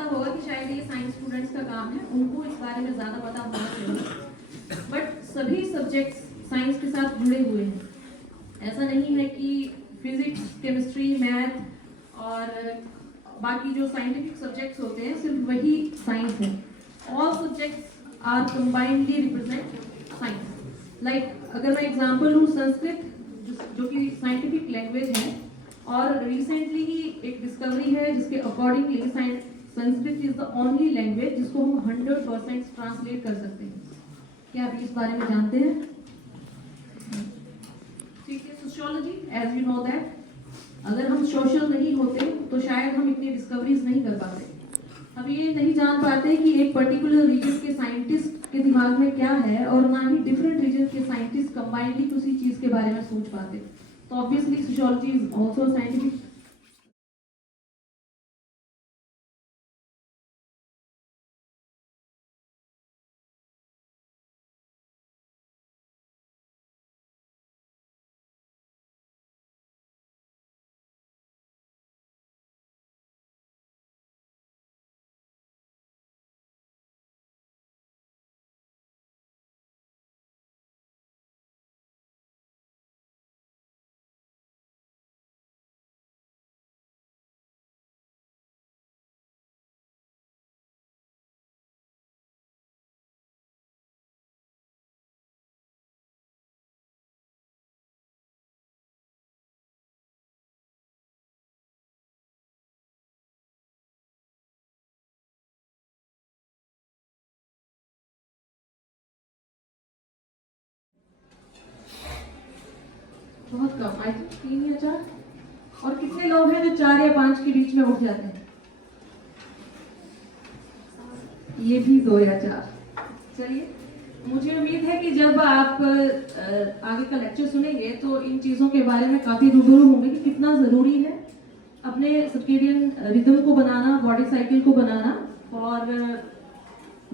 लगता होगा कि शायद ये साइंस स्टूडेंट्स का काम है, उनको इस बारे में ज़्यादा पता होना चाहिए, बट सभी सब्जेक्ट्स साइंस के साथ जुड़े हुए हैं। ऐसा नहीं है कि फिजिक्स, केमिस्ट्री, मैथ और बाकी जो साइंटिफिक सब्जेक्ट्स होते हैं सिर्फ वही साइंस है। All subjects are combinedly represent science. Like अगर मैं एग्जांपल लूँ, संस्कृत जो कि साइंटिफिक लैंग्वेज है, और रिसेंटली ही एक डिस्कवरी है जिसके accordingly Sanskrit is the only language जिसको हम 100% ट्रांसलेट कर सकते हैं। क्या आप इस बारे में जानते हैं? ठीक है, sociology, as you know that, अगर हम सोशल नहीं होते तो शायद हम इतनी डिस्कवरीज नहीं कर पाते। हम ये नहीं जान पाते कि एक पर्टिकुलर रीजन के साइंटिस्ट के दिमाग में क्या है, और ना ही डिफरेंट रीजन के साइंटिस्ट कंबाइनली उसी चीज के बारे में सोच पाते। तो obviously sociology is also scientific. बहुत कम, आई थिंक 3 या 4। और कितने लोग हैं जो 4 या 5 के बीच में उठ जाते हैं? ये भी 2 या 4। चलिए, मुझे उम्मीद है कि जब आप आगे का लेक्चर सुनेंगे तो इन चीज़ों के बारे में काफ़ी रूबरू होंगे कि कितना ज़रूरी है अपने सर्केडियन रिदम को बनाना, बॉडी साइकिल को बनाना for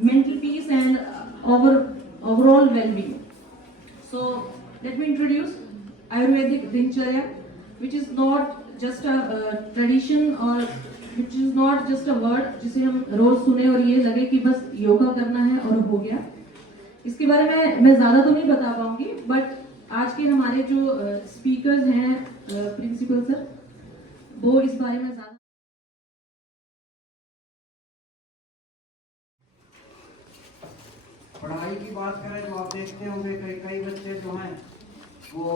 mental peace and overall wellbeing. So let me introduce Ayurvedic Dincharya, which is not just a tradition or which is not just a word जिसे हम रोज सुने और ये लगे कि बस योगा करना है और हो गया। इसके बारे में मैं ज़्यादा तो नहीं बता पाऊंगी, बट आज के हमारे जो स्पीकर्स हैं, प्रिंसिपल सर, वो इस बारे में ज़्यादा। पढ़ाई की बात करें तो आप देखते होंगे कई बच्चे जो हैं वो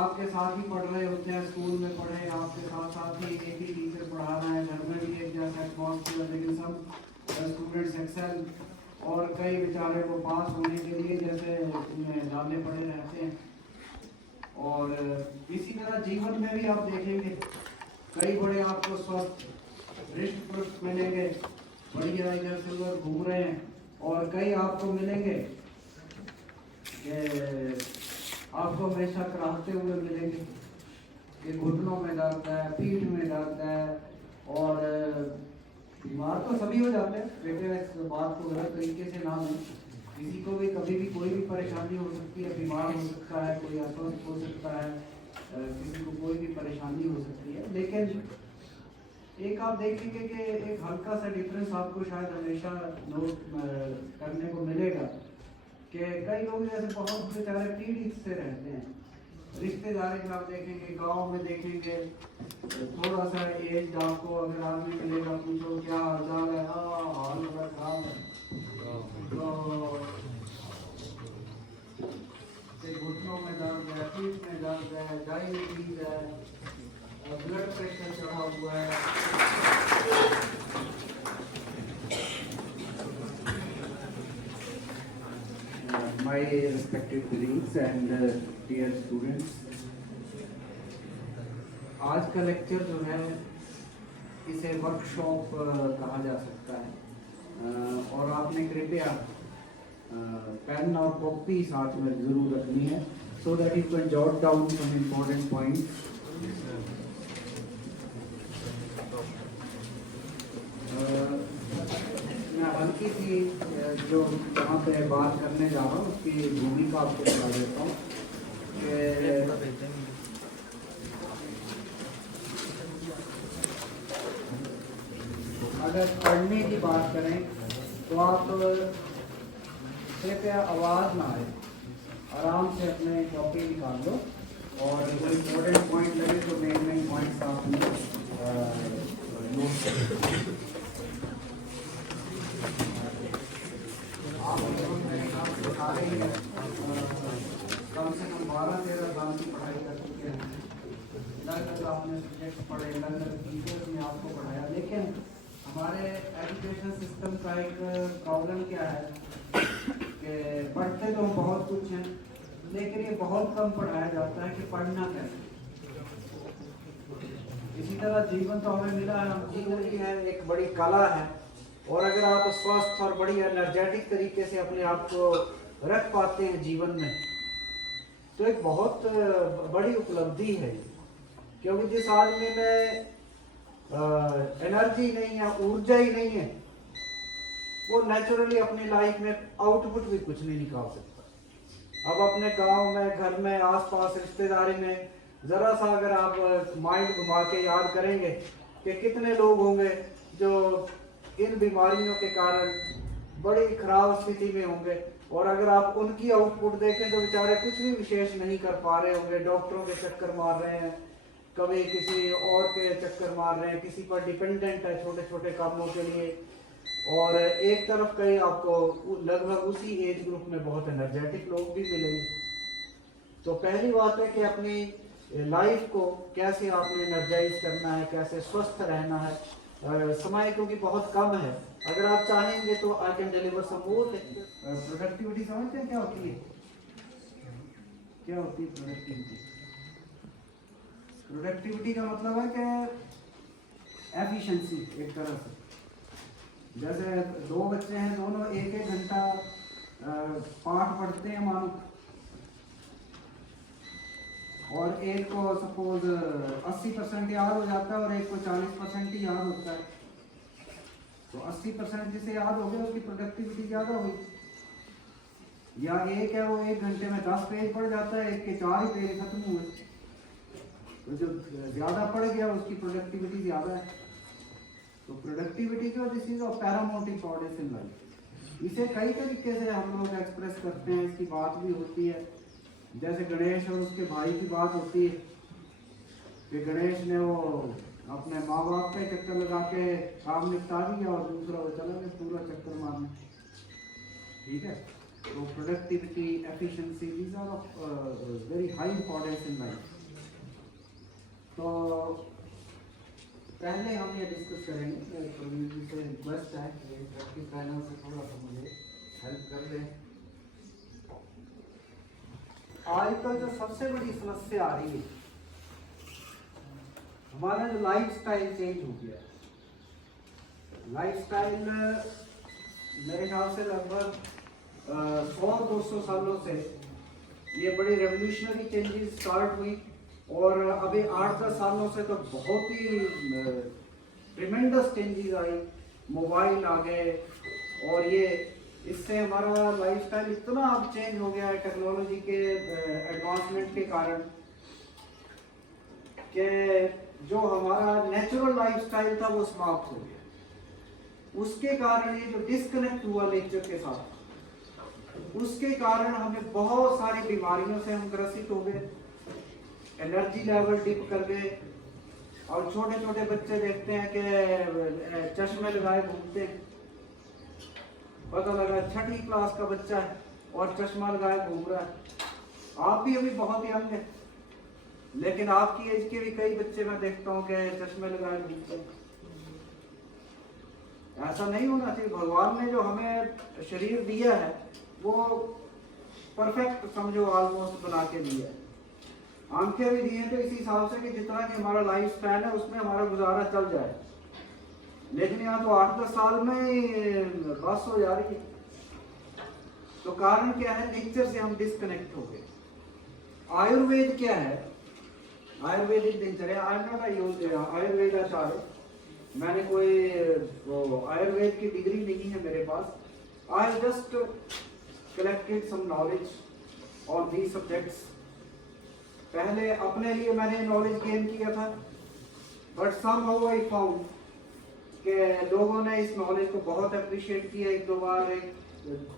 आपके साथ ही पढ़ रहे होते हैं, स्कूल में पढ़े आपके साथ ही, एक ही टीचर पढ़ा रहा है, घर में भी एक जैसा एटमॉस्फेयर, लेकिन सब स्टूडेंट्स एक्सेल, और कई बेचारे को पास होने के लिए जैसे उन्हें डालने पड़े रहते हैं। और इसी तरह जीवन में भी आप देखेंगे कई बड़े आपको स्वस्थ हृष्ट पुष्ट मिलेंगे, बढ़िया इधर से उधर घूम रहे हैं, और कई आपको मिलेंगे आपको हमेशा कराहते हुए मिलेंगे कि घुटनों में दर्द है, पीठ में दर्द है, और बीमार तो सभी हो जाते हैं। बेटे इस बात को गलत तरीके से ना लें, किसी को भी कभी भी कोई भी परेशानी हो सकती है, बीमार हो सकता है, कोई अस्वस्थ हो सकता है, किसी को कोई भी परेशानी हो सकती है। लेकिन एक आप देखेंगे कि एक हल्का सा डिफरेंस आपको शायद हमेशा नोट करने को मिलेगा कि कई लोग जैसे बहुत बेचारे पीड़ित से रहते हैं, रिश्तेदारी में आप देखेंगे, गांव में देखेंगे, थोड़ा सा एज आपको अगर आदमी मिलेगा, पूछो क्या हाल है, हाल बड़ा खराब है, तो घुटनों में दर्द है, पीठ में दर्द है, डायबिटीज है, ब्लड प्रेशर चढ़ा हुआ है। My respected colleagues and dear students, आज का लेक्चर जो है इसे वर्कशॉप कहा जा सकता है, और आपने कृपया पेन और कॉपी साथ में जरूर रखनी है, so that you can jot down some important points. मैं हल्की सी जो जहाँ पे बात करने जा रहा हूँ उसकी भूमिका आपको बता देता हूँ कि अगर पढ़ने की बात करें तो आप कृपया आवाज़ ना आए, आराम से अपने कॉपी निकाल लो और कोई इम्पोर्टेंट पॉइंट लगे तो मेन पॉइंट्स आप नोट करें। आप मेरे ख्याल से सारे ही कम से कम 12-13 साल की पढ़ाई कर चुके हैं, अलग अलग आपने सब्जेक्ट पढ़े, अलग अलग टीचर्स ने आपको पढ़ाया। लेकिन हमारे एजुकेशन सिस्टम का एक प्रॉब्लम क्या है कि पढ़ते तो बहुत कुछ हैं, लेकिन ये बहुत कम पढ़ाया जाता है कि पढ़ना कैसे। इसी तरह जीवन तो हमें मिला है, जीवन की है एक बड़ी कला है, और अगर आप स्वस्थ और बड़ी एनर्जेटिक तरीके से अपने आप को रख पाते हैं जीवन में, तो एक बहुत बड़ी उपलब्धि है। क्योंकि जिस आदमी में एनर्जी नहीं है, ऊर्जा ही नहीं है, वो नेचुरली अपनी लाइफ में आउटपुट भी कुछ नहीं निकाल सकता। अब अपने गांव में, घर में, आसपास रिश्तेदारी में ज़रा सा अगर आप माइंड घुमा के याद करेंगे कि कितने लोग होंगे जो इन बीमारियों के कारण बड़ी खराब स्थिति में होंगे, और अगर आप उनकी आउटपुट देखें तो बेचारे कुछ भी विशेष नहीं कर पा रहे होंगे, डॉक्टरों के चक्कर मार रहे हैं, कभी किसी और के चक्कर मार रहे हैं, किसी पर डिपेंडेंट है छोटे छोटे कामों के लिए। और एक तरफ कहीं आपको लगभग उसी एज ग्रुप में बहुत एनर्जेटिक लोग भी मिलेंगे। तो पहली बात है कि अपनी लाइफ को कैसे आपने एनर्जाइज करना है, कैसे स्वस्थ रहना है। समय क्योंकि बहुत कम है, अगर आप चाहेंगे तो I can deliver some more. Productivity समझते हैं क्या होती है? क्या होती है प्रोडक्टिविटी? प्रोडक्टिविटी का मतलब है कि एफिशिएंसी। एक तरह से जैसे दो बच्चे हैं, दोनों एक घंटा पाठ पढ़ते हैं मानो, और एक को सपोज 80% याद हो जाता है और एक को 40% ही याद होता है। तो 80% जिसे याद हो गया उसकी प्रोडक्टिविटी ज़्यादा हुई। या एक है वो 1 घंटे में 10 पेज पढ़ जाता है, एक के 4 ही पेज खत्म हुए। तो जो ज़्यादा पढ़ गया उसकी प्रोडक्टिविटी ज़्यादा है। तो प्रोडक्टिविटी को this is of Paramount importance in life. इसे कई तरीके से हम लोग एक्सप्रेस करते हैं, इसकी बात भी होती है। जैसे गणेश और उसके भाई की बात होती है कि गणेश ने वो अपने माँ बाप पे चक्कर लगा के काम निपटा दिया और दूसरा वो चला गया पूरा चक्कर मारने। ठीक है, तो productivity, efficiency, these are of very high importance in life. तो पहले हम ये डिस्कस करेंगे, से रिक्वेस्ट है कि प्रैक्टिस पैनल से थोड़ा सा मुझे हेल्प कर दें। आजकल जो सबसे बड़ी समस्या आ रही है, हमारा जो लाइफ स्टाइल चेंज हो गया है। लाइफ स्टाइल मेरे ख्याल से लगभग 100-200 सालों से ये बड़ी रेवोल्यूशनरी चेंजेस स्टार्ट हुई, और अभी 8-10 सालों से तो बहुत ही ट्रिमेंडस चेंजेस आई। मोबाइल आ गए, और ये इससे हमारा लाइफस्टाइल इतना अब चेंज हो गया है टेक्नोलॉजी के एडवांसमेंट के कारण, कि जो हमारा नेचुरल लाइफस्टाइल था वो समाप्त हो गया। उसके कारण ये जो डिस्कनेक्ट हुआ नेचर के साथ, उसके कारण हमें बहुत सारी बीमारियों से हम ग्रसित हो गए, एनर्जी लेवल डिप कर गए। और छोटे छोटे बच्चे देखते हैं कि चश्मे लगाए घूमते हैं, पता लगा 6ठी क्लास का बच्चा है और चश्मा लगाए घूम रहा है। आप भी अभी बहुत यंग है, लेकिन आपकी एज के भी कई बच्चे मैं देखता हूँ कि चश्मे लगाए घूमते हैं। ऐसा नहीं होना चाहिए। भगवान ने जो हमें शरीर दिया है वो परफेक्ट समझो ऑलमोस्ट बना के दिया है। आंखें भी दी हैं तो इसी हिसाब से कि जितना कि हमारा लाइफ स्पैन है उसमें हमारा गुजारा चल जाए, लेकिन यहाँ तो 8-10 साल में बस हो जा रही है। तो कारण क्या है? नेचर से हम डिस्कनेक्ट हो गए। आयुर्वेद क्या है? आयुर्वेदिक दिनचर्या, I am not Ayurveda acharya, मैंने कोई आयुर्वेद की डिग्री नहीं है मेरे पास। I just collected some knowledge on these subjects. पहले अपने लिए मैंने नॉलेज गेन किया था, बट समहाउ आई फाउंड कि लोगों ने इस नॉलेज को बहुत अप्रिशिएट किया। एक दो बार एक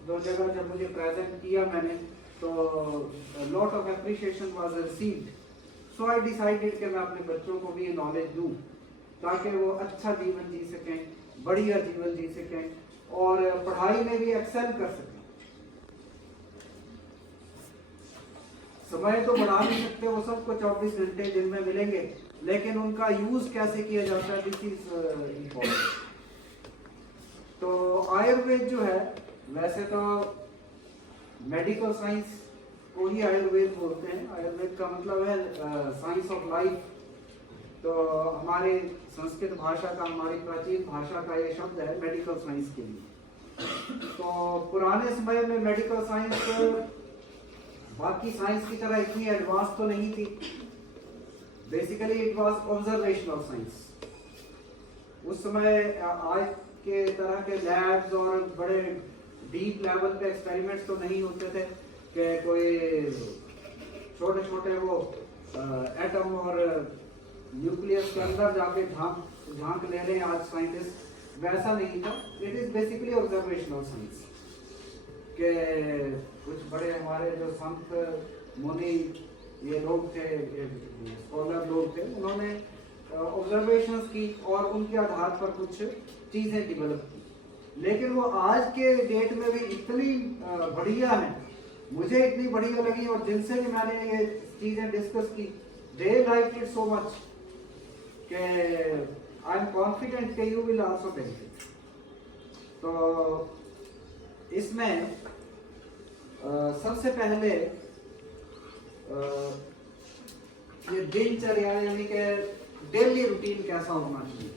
दो जगह जब मुझे प्रेजेंट किया मैंने, तो lot of appreciation was received. So I decided कि मैं अपने बच्चों को भी ये नॉलेज दूं ताकि वो अच्छा जीवन जी सकें, बढ़िया जीवन जी सकें और पढ़ाई में भी एक्सेल कर सकें। समय तो बढ़ा नहीं सकते, वो सबको 24 घंटे दिन में मिलेंगे, लेकिन उनका यूज कैसे किया जाता है, दिस इज इम्पोर्टेंट। तो आयुर्वेद जो है, वैसे तो मेडिकल साइंस को ही आयुर्वेद बोलते हैं। आयुर्वेद का मतलब है साइंस ऑफ लाइफ। तो हमारे संस्कृत भाषा का, हमारी प्राचीन भाषा का ये शब्द है मेडिकल साइंस के लिए। तो पुराने समय में मेडिकल साइंस बाकी साइंस की तरह इतनी एडवांस तो नहीं थी। Basically it was observational science. उस समय आज के तरह के लैब्स और बड़े डीप लेवल पे एक्सपेरिमेंट्स तो नहीं होते थे कि कोई छोटे छोटे वो एटम और न्यूक्लियस के अंदर जाके झांक ले रहे हैं आज साइंटिस्ट, वैसा नहीं था। It is basically observational science के कुछ बड़े हमारे जो संत मुनि ये लोग थे, स्कॉलर लोग थे, उन्होंने ऑब्जर्वेशंस की और उनके आधार पर कुछ चीजें डेवलप की। लेकिन वो आज के डेट में भी इतनी बढ़िया है, मुझे इतनी बढ़िया लगी, और जिनसे भी मैंने ये चीजें डिस्कस की, they like it so much कि आई एम कॉन्फिडेंट कि यू विल आल्सो बेनिफिट। तो इसमें सबसे पहले ये दिनचर्या यानी कि डेली रूटीन कैसा होना चाहिए।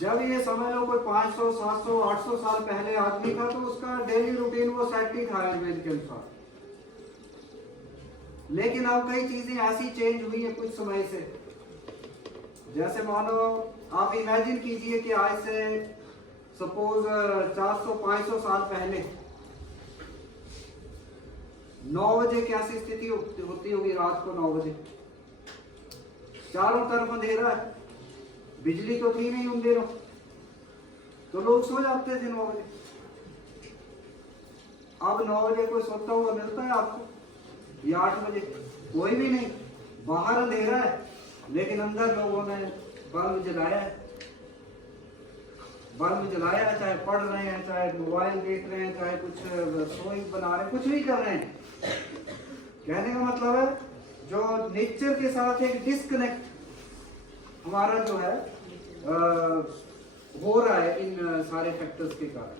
जब ये समझ लो कोई 500, 700, 800 साल पहले आदमी था तो उसका डेली रूटीन वो सेट ही था आयुर्वेद के अनुसार। लेकिन अब कई चीजें ऐसी चेंज हुई है कुछ समय से। जैसे मानो आप इमेजिन कीजिए कि आज से सपोज 400-500 साल पहले 9 बजे कैसी स्थिति होती होगी। रात को 9 बजे चारों तरफ अंधेरा है, बिजली तो थी नहीं उन दिनों, तो लोग सो जाते थे 9 बजे। अब 9 बजे कोई सोता हुआ मिलता है आपको, या 8 बजे? कोई भी नहीं। बाहर अंधेरा है लेकिन अंदर लोगों ने बल्ब जलाया है। बल्ब जलाया है, चाहे पढ़ रहे हैं, चाहे मोबाइल देख रहे हैं, चाहे कुछ रसोई बना रहे हैं, कुछ भी कर रहे हैं। कहने का मतलब है जो नेचर के साथ एक डिस्कनेक्ट हमारा जो है हो रहा है इन सारे फैक्टर्स के कारण।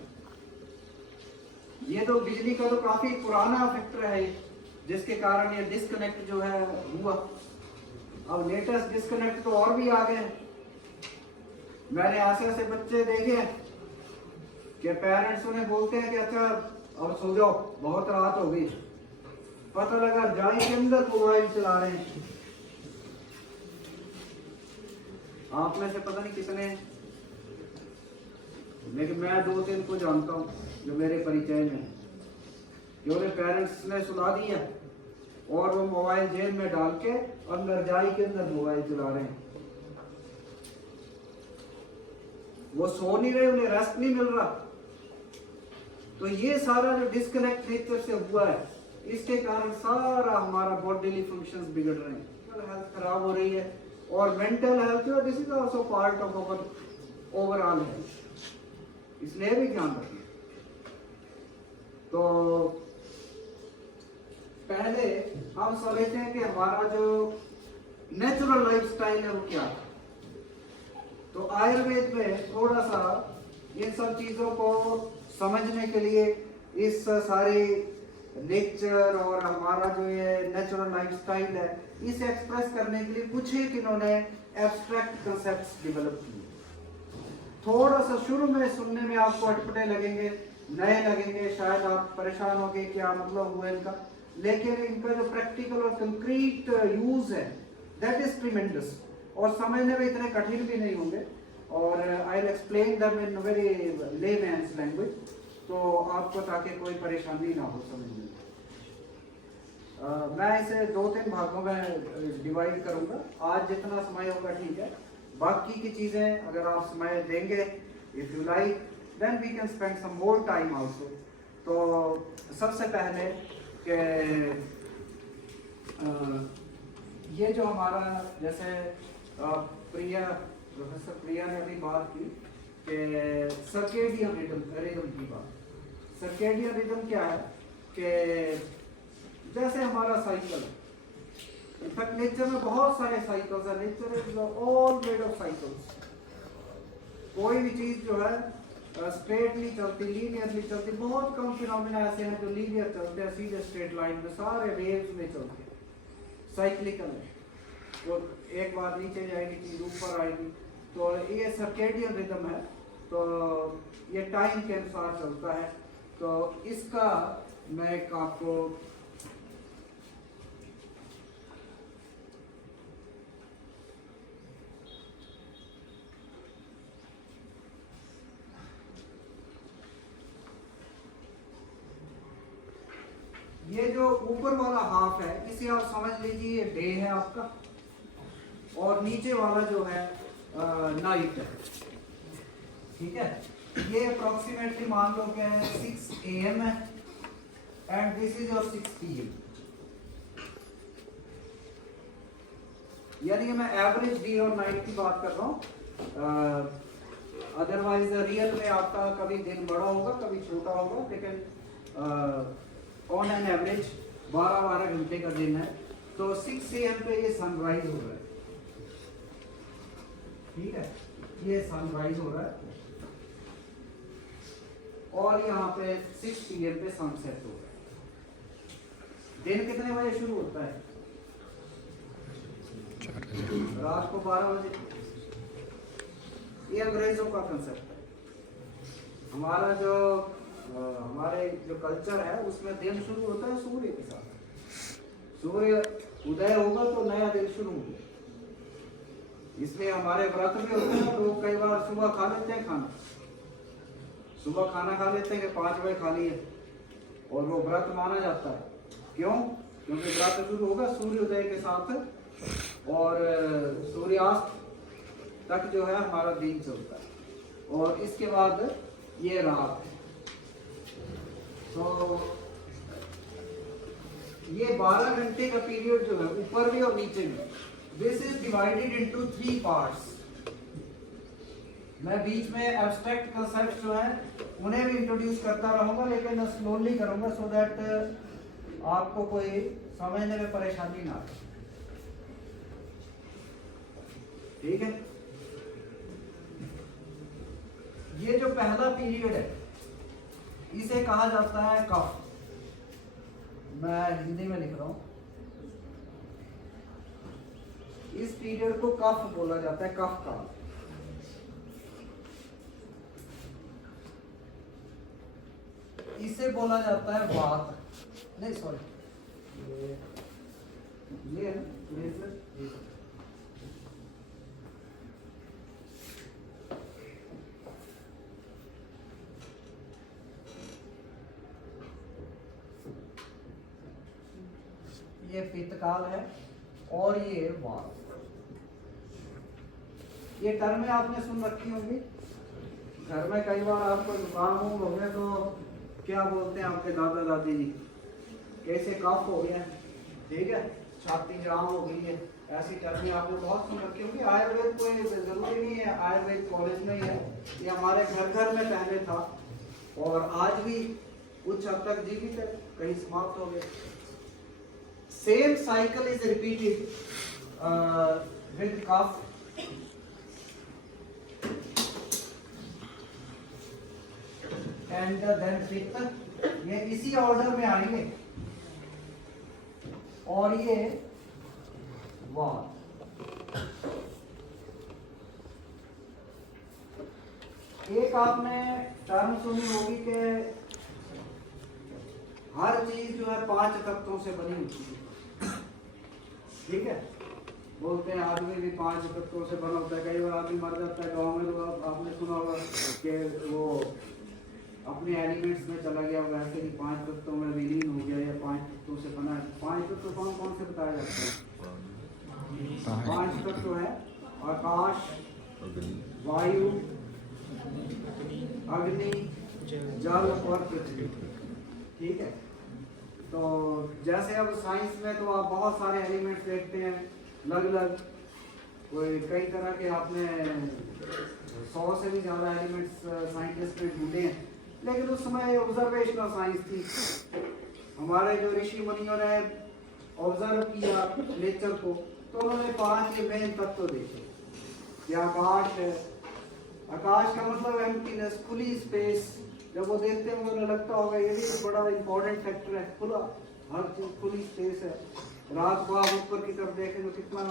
ये तो बिजली का तो काफी पुराना फैक्टर है जिसके कारण ये डिस्कनेक्ट जो है हुआ। अब लेटेस्ट डिस्कनेक्ट तो और भी आ गए हैं। मैंने ऐसे ऐसे बच्चे देखे हैं कि पेरेंट्स उन्हें बोलते हैं कि अच्छा अब सो जाओ, बहुत रात हो गई, पता लगा रजाई के अंदर मोबाइल चला रहे हैं। आप में से पता नहीं कितने, लेकिन मैं 2-3 को जानता हूँ जो मेरे परिचय में है, जो उन्हें पेरेंट्स ने सुला दिया और वो मोबाइल जेब में डाल के और रजाई के अंदर मोबाइल चला रहे हैं। वो सो नहीं रहे, उन्हें रेस्ट नहीं मिल रहा। तो ये सारा जो डिस्कनेक्ट नेचर से हुआ है, इसके कारण सारा हमारा बॉडीली फंक्शंस बिगड़ रहे हैं, हेल्थ खराब हो रही है। और mental health, this is also part of our overall health, इसलिए भी ध्यान रखिए। तो पहले हम समझते हैं कि हमारा जो नेचुरल लाइफस्टाइल है वो क्या है। तो आयुर्वेद में थोड़ा सा इन सब चीजों को समझने के लिए, इस सारे नेचर और हमारा जो ये नेचुरल लाइफस्टाइल है, इसे एक्सप्रेस करने के लिए कुछ एक इन्होंने एब्स्ट्रैक्ट कंसेप्ट्स डेवलप किए। थोड़ा सा शुरू में सुनने में आपको अटपटे लगेंगे, नए लगेंगे, शायद आप परेशान होंगे क्या मतलब हुआ इनका, लेकिन इनका जो प्रैक्टिकल और कंक्रीट यूज है दैट इज ट्रिमेंडस, और समझने में इतने कठिन भी नहीं होंगे। और I will explain them in very layman's language, तो आपको ताकि कोई परेशानी ना हो समझने में। मैं इसे 2-3 भागों में डिवाइड करूंगा। आज जितना समय होगा ठीक है, बाकी की चीज़ें अगर आप समय देंगे, if you like, then we can spend some more time also. तो सबसे पहले कि ये जो हमारा, जैसे प्रोफेसर प्रिया ने अभी बात की कि सर्केडियन रिदम की बात। सर्केडियन रिदम क्या है कि जैसे हमारा साइकिल है, इनफैक्ट नेचर में बहुत सारे साइकिल्स हैं, nature is all made of cycles. कोई भी चीज़ जो है स्ट्रेट नहीं चलती, लीनियर नहीं चलती, बहुत कम फिनोमेना ऐसे हैं जो लीनियर चलते हैं सीधे स्ट्रेट लाइन में, सारे वेव्स में चलते हैं, साइक्लिकल है। तो एक बार नीचे जाएगी चीज़ ऊपर आएगी, तो ये सर्केडियन रिदम है। तो ये टाइम के अनुसार चलता है। तो इसका मैं एक आपको ये जो ऊपर वाला हाफ है, इसे आप समझ लीजिए ये डे है आपका, और नीचे वाला जो है नाइट है। ठीक है, ये अप्रोक्सीमेटली मान लो कि 6 AM है and this is your 6 PM। यानी मैं एवरेज डे और नाइट की बात कर रहा हूँ। अदरवाइज रियल में आपका कभी दिन बड़ा होगा, कभी छोटा होगा, लेकिन ऑन एन एवरेज 12-12 घंटे का दिन है। तो 6 AM पे ये सनराइज हो रहा है। ठीक है, ये सनराइज हो रहा है, और यहाँ पे 6 PM पे सनसेट हो रहा है। दिन कितने बजे शुरू होता है? रात को 12 बजे। ये अंग्रेजों का कंसेप्ट है। हमारा जो हमारे जो कल्चर है उसमें दिन शुरू होता है सूर्य के साथ। सूर्य उदय होगा तो नया दिन शुरू होगा। इसलिए हमारे व्रत में होते हैं, लोग कई बार सुबह खा लेते हैं खाना, सुबह खाना खा लेते हैं कि 5 बजे खा लिए, और वो व्रत माना जाता है। क्यों? क्योंकि व्रत शुरू होगा सूर्योदय के साथ, और सूर्यास्त तक जो है हमारा दिन चलता है, और इसके बाद ये रात है। तो ये 12 घंटे का पीरियड जो है ऊपर भी और नीचे भी, this is divided into 3 parts. मैं बीच में एब्स्ट्रैक्ट कंसेप्ट जो है उन्हें भी इंट्रोड्यूस करता रहूंगा, लेकिन स्लोली करूंगा सो दैट आपको कोई समझने में परेशानी ना आए। ठीक है, ये जो पहला पीरियड है इसे कहा जाता है कफ। मैं हिंदी में लिख रहा हूं। इस पीरियड को कफ बोला जाता है, कफ काल। इसे बोला जाता है वात, नहीं सॉरी, ये ये पित्तकाल है, और ये वात। ये टर्में आपने सुन रखी होंगी घर में। कई बार आपको जुकाम हो गया तो क्या बोलते हैं आपके दादा दादी जी? कैसे कफ हो गया, ठीक है, छाती जाम हो गई है, ऐसी टर्में आपने बहुत सुन रखी होंगी। आयुर्वेद कोई जरूरी नहीं है आयुर्वेद कॉलेज में ही है, ये हमारे घर घर में पहले था, और आज भी कुछ हद तक जीवित है, कहीं समाप्त हो गए। Same cycle is repeated with cough and then पित्त। ये इसी ऑर्डर में आएंगे, और ये वात। एक आपने टर्म सुनी होगी कि हर चीज जो है 5 तत्वों से बनी होती है। ठीक है, बोलते हैं आदमी भी 5 तत्वों से बना होता है। कई बार आदमी मर जाता है गाँव में, तो आपने सुना होगा कि वो अपने एलिमेंट्स में चला गया, वैसे ही 5 तत्वों में विलीन हो गया, या 5 तत्वों से बना है। 5 तत्व कौन कौन से बताया जाता है? 5 तत्व है आकाश, वायु, अग्नि, जल और पृथ्वी। ठीक है, तो जैसे अब साइंस में तो आप बहुत सारे एलिमेंट्स देखते हैं अलग अलग, कोई कई तरह के, आपने 100 से भी ज़्यादा एलिमेंट्स साइंटिस्ट ने ढूंढे हैं, लेकिन उस समय ऑब्जर्वेशनल साइंस थी। हमारे जो ऋषि मुनियों ने ऑब्जर्व किया नेचर को, तो उन्होंने 5 मेन तत्व देखे कि आकाश है। आकाश का मतलब एम्प्टीनेस, खुली स्पेस। जब वो देखते हैं उन्हें लगता होगा ये भी एक बड़ा इंपॉर्टेंट फैक्टर है, खुला, हर चीज खुली स्पेस है। रात को आप ऊपर की तरफ देखें तो कितना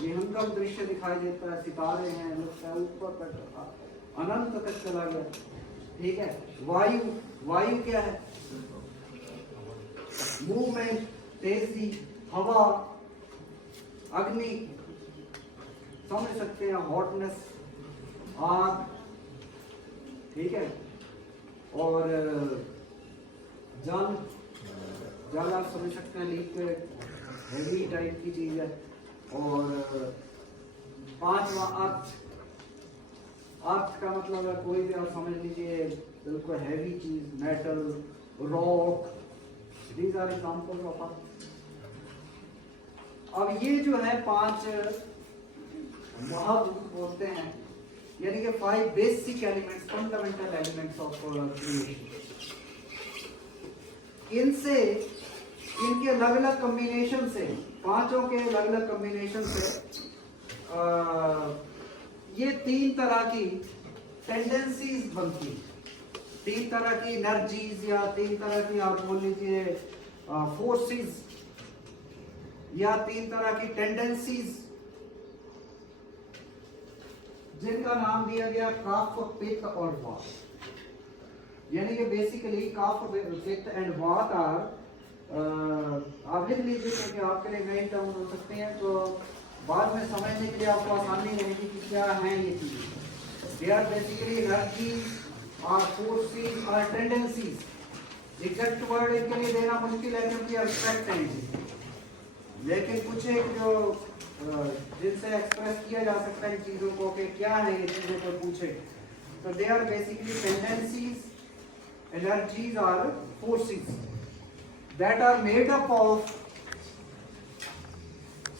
विहंगम दृश्य दिखाई देता है, सितारे हैं, लगता है ऊपर तक अनंत तक चला गया। ठीक है, वायु, वायु क्या है? मूवमेंट, तेजी, हवा। अग्नि समझ सकते हैं, हॉटनेस, आग। ठीक है, और जल, जल आप समझ सकते हैं लिक्विड, हेवी टाइप की चीज है। और 5वां अर्थ, अर्थ का मतलब है कोई भी आप समझ लीजिए बिल्कुल हैवी चीज, metal, rock, these are examples of earth. अब ये जो है 5 महाभूत बोलते हैं, यानी कि 5 basic elements, fundamental elements of creation. इनसे, इनके अलग अलग कॉम्बिनेशन से, 5 के अलग अलग कॉम्बिनेशन से ये 3 तरह की टेंडेंसीज बनती हैं, 3 तरह की एनर्जीज, या 3 तरह की आप बोल लीजिए फोर्सेस, या 3 तरह की टेंडेंसीज, जिनका नाम दिया गया कफ, पित्त और वात। यानी कि बेसिकली कफ, पित्त एंड वात आर, आप लिख लीजिए क्योंकि आपके लिए नए टर्म हो सकते हैं, तो बाद में समझने के लिए आपको आसानी रहेगी कि क्या है ये चीजें। दे आर बेसिकली एनर्जीज और फोर्सेस और टेंडेंसीज। एग्जैक्ट वर्ड इनके लिए देना मुश्किल है क्योंकि एब्स्ट्रैक्ट है, लेकिन कुछ एक जो जिनसे एक्सप्रेस किया जा सकता है इन चीजों को कि क्या है ये चीजें, को पूछे तो they are basically tendencies, energies और forces that are made up of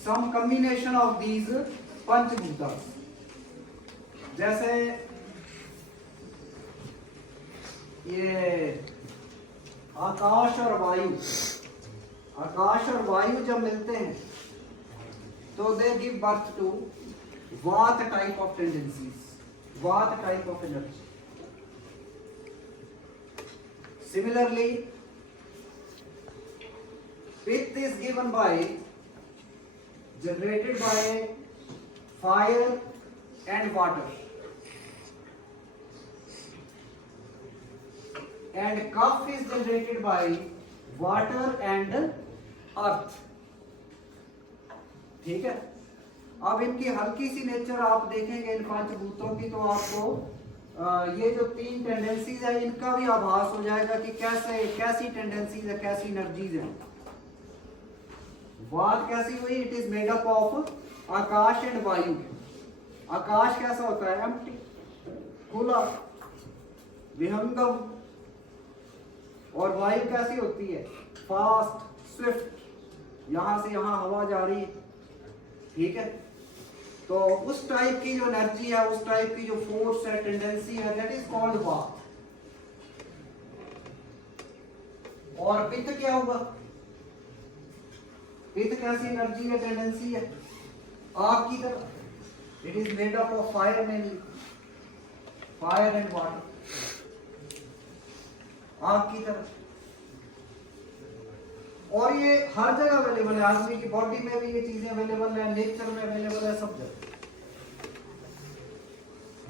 some combination of these panchabhutas. जैसे ये आकाश और वायु, आकाश और वायु जब मिलते हैं तो दे गिव बर्थ टू वात टाइप ऑफ टेंडेंसीज, वात type of energy. Similarly Pith is given by, generated by fire and water, and Kapha is generated by water and earth। ठीक है, अब इनकी हल्की सी नेचर आप देखेंगे इन पंचभूतों की, तो आपको ये जो 3 टेंडेंसीज है इनका भी आभास हो जाएगा कि कैसी टेंडेंसीज है, कैसी एनर्जीज है। वात कैसी हुई? It is made up of Akash and वायु। आकाश कैसा होता है? एम्प्टी, खुला, विहंगम। और वायु कैसी होती है? फास्ट, स्विफ्ट, यहां से यहां हवा जा रही है। ठीक है, तो उस टाइप की जो एनर्जी है, उस टाइप की जो फोर्स है, टेंडेंसी है, दैट इज कॉल्ड वात। और पित्त क्या होगा? पित्त कैसी एनर्जी है, टेंडेंसी है? आग की तरह। It is made up of fire, mainly fire and water, आग की तरह। और ये हर जगह अवेलेबल है, आदमी की बॉडी में भी ये चीजें अवेलेबल है, नेचर में अवेलेबल है, सब जगह।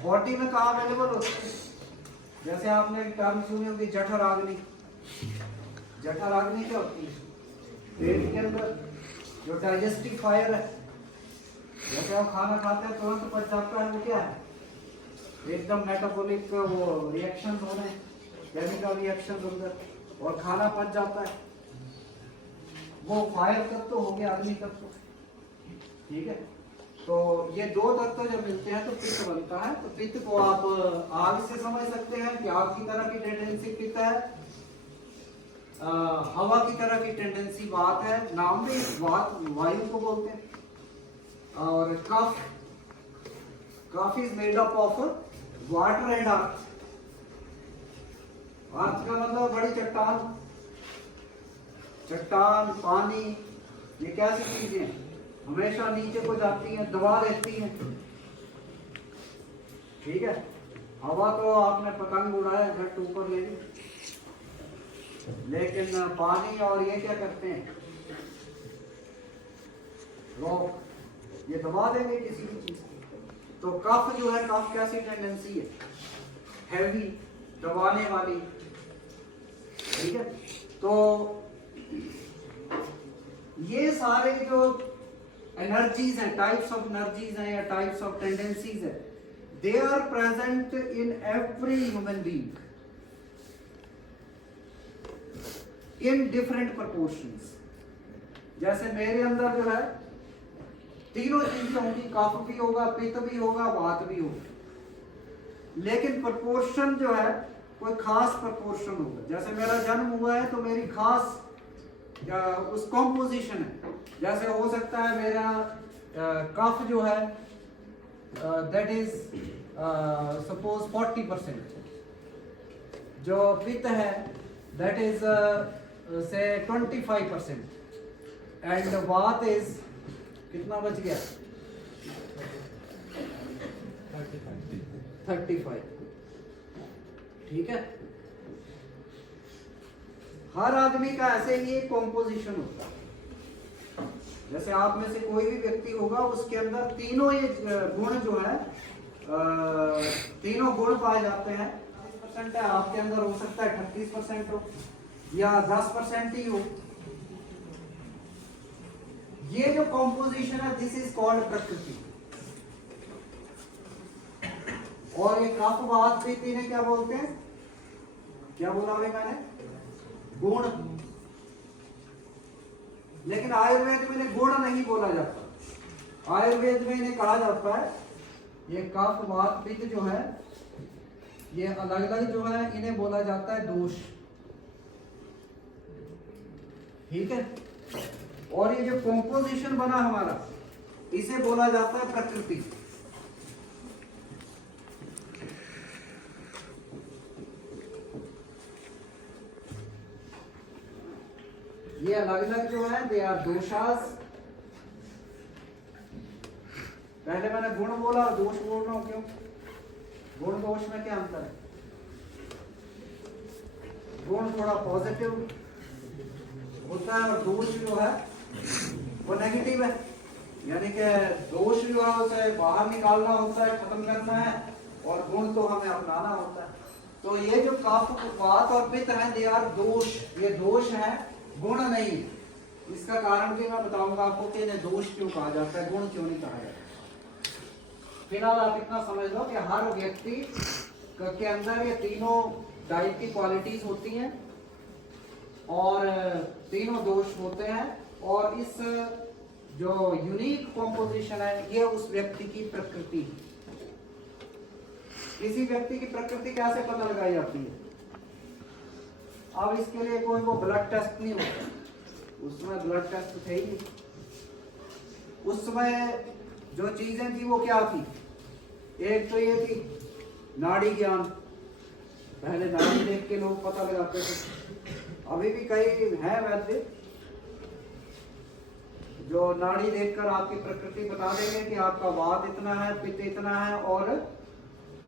बॉडी में कहाँ अवेलेबल होती है? जैसे आपने एक टर्म सुनी होगी, जठराग्नि। जठराग्नि क्या होती है? पेट के अंदर जो डाइजेस्टिव फायर है, जैसे आप खाना खाते हैं तुरंत पच जाता है, वो क्या है? एकदम मेटाबॉलिक वो रिएक्शन हो रहे हैं, केमिकल रिएक्शन अंदर, और खाना पच जाता है। वो फायर तत्व हो गया, अग्नि तत्व। ठीक है, तो ये दो तत्व जब मिलते हैं तो पित्त बनता है। तो पित्त को आप आग से समझ सकते हैं कि आग की तरह की टेंडेंसी पित्त है। हवा की तरह की टेंडेंसी वात है, नाम भी वात वायु को बोलते हैं। और kapha is made up of water and earth. Earth का मतलब बड़ी चट्टान, पानी, ये कैसी चीजें हमेशा नीचे को जाती हैं, दबा देती हैं। ठीक है, हवा तो आपने पतंग उड़ाया झट ऊपर ले ली, लेकिन पानी और ये क्या करते हैं, रॉक, ये दबा देंगे किसी भी चीज को। तो कफ जो है, कफ कैसी टेंडेंसी है, हैवी, दबाने वाली। ठीक है, तो ये सारे जो एनर्जीज हैं, टाइप्स ऑफ एनर्जीज हैं या टाइप्स ऑफ टेंडेंसीज है, they are present in every human being in different proportions. जैसे मेरे अंदर जो है तीनों चीजें होंगी, कफ भी होगा, पित्त भी होगा, वात भी होगा, लेकिन प्रोपोर्शन जो है कोई खास प्रोपोर्शन होगा। जैसे मेरा जन्म हुआ है तो मेरी खास उस कॉम्पोजिशन है। जैसे हो सकता है मेरा कफ जो है दैट इज सपोज 40%, जो पित्त है दैट इज से 25%, एंड वात इज कितना बच गया 35। ठीक है, हर आदमी का ऐसे ही एक कॉम्पोजिशन होता है। जैसे आप में से कोई भी व्यक्ति होगा, उसके अंदर तीनों ये गुण जो है, तीनों गुण पाए जाते हैं। 40% है, आपके अंदर हो सकता है 38% हो या 10% ही हो। ये जो कॉम्पोजिशन है, दिस इज कॉल्ड प्रकृति। और ये कफ वात पित्त इन्हें क्या बोलते हैं, क्या बोला भाई मैंने, गुण। लेकिन आयुर्वेद में इन्हें गुण नहीं बोला जाता। आयुर्वेद में इन्हें कहा जाता है, ये कफ वात पित्त जो है, ये अलग अलग जो है, इन्हें बोला जाता है दोष। ठीक है, और ये जो कॉम्पोजिशन बना हमारा, इसे बोला जाता है प्रकृति। ये अलग अलग जो है, दे आर दोषास। पहले मैंने गुण बोला और दोष बोल रहा हूं, क्यों? गुण दोष में क्या अंतर है? गुण थोड़ा पॉजिटिव होता है और दोष जो है वो नेगेटिव है। यानी कि दोष जो है उसे बाहर निकालना होता है, खत्म करना है, और गुण तो हमें अपनाना होता है। तो ये जो कफ वात और पित्त है, दे आर दोष। ये दोष है, गुण नहीं। इसका कारण भी मैं बताऊंगा आपको कि इन्हें दोष क्यों कहा जाता है, गुण क्यों नहीं कहा जाता। फिलहाल आप इतना समझ लो कि हर व्यक्ति के अंदर ये तीनों टाइप की क्वालिटीज होती हैं और तीनों दोष होते हैं, और इस जो यूनिक कॉम्पोजिशन है, ये उस व्यक्ति की प्रकृति है। किसी व्यक्ति की प्रकृति कैसे पता लगाई जाती है? अब इसके लिए कोई वो ब्लड टेस्ट नहीं होता, उस समय ब्लड टेस्ट थे ही नहीं। उस समय जो चीजें थी वो क्या थी? एक तो ये थी नाड़ी ज्ञान। पहले नाड़ी देख के लोग पता लगाते थे। अभी भी कई हैं वैद्य जो नाड़ी देखकर आपकी प्रकृति बता देंगे कि आपका वात इतना है, पित्त इतना है और